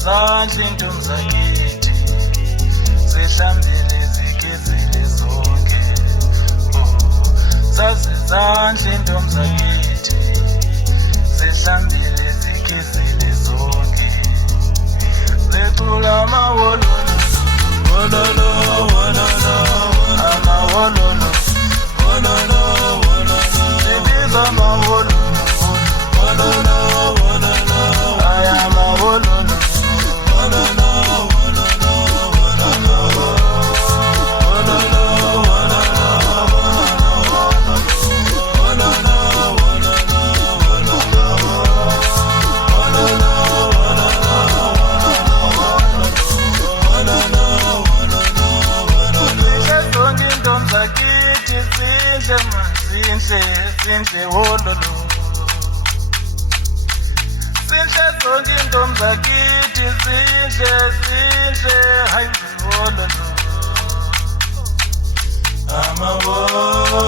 izandla intombi zakithi zihlambile zigezile zonke. Zazi izandla intombi zakithi zihlambile zigezile zonke. Zicula amawololo, wololo, wololo, amawololo, wololo, wololo. Zibiza amawololo, wololo, wololo, ayamawololo, wololo, wololo, wololo, wololo, Zinhle wololo, zinhle zonke intombi zakithi zinhle, hayi wololo. Amawololo.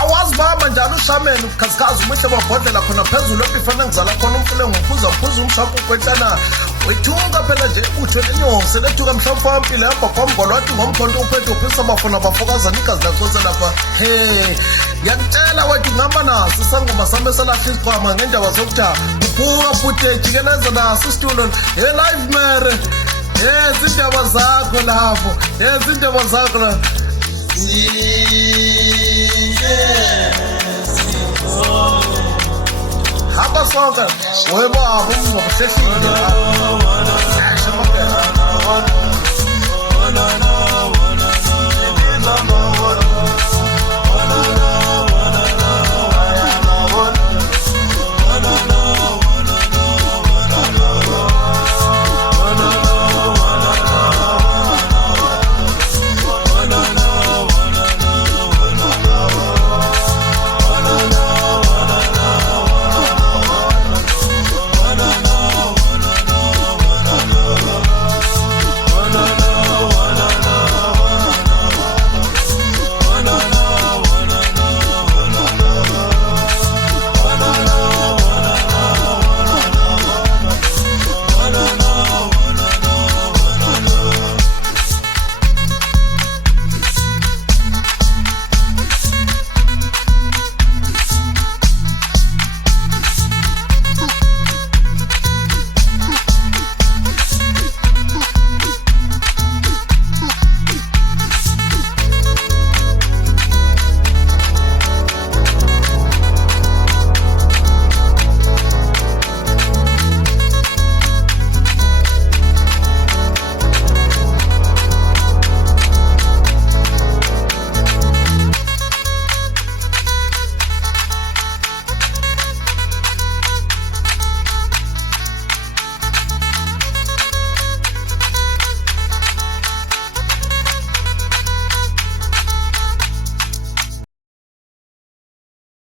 Awazi baba njalo ushameni ubukhazikhazi umuhle wabhodlela khona phezulu epifana ngizala khona umfule ngophuza umshampu kwetlana wethuka phela nje utho lenyongo selethuka mhlawumbe wampile hamba kwamgolo wathi ngomkhonto uphethe uphisa bafuna bafokazana igazi lakhonse lapha. Ngiyakutshela wethu ngihamba naso isangoma sami esalahla isikhwama ngendaba zokuthi uphuka futhi jikeleza naso isitulo live mere izindaba zakho lapho izindaba zakho lapho. Hamba sonke webaba umngoba sehlile.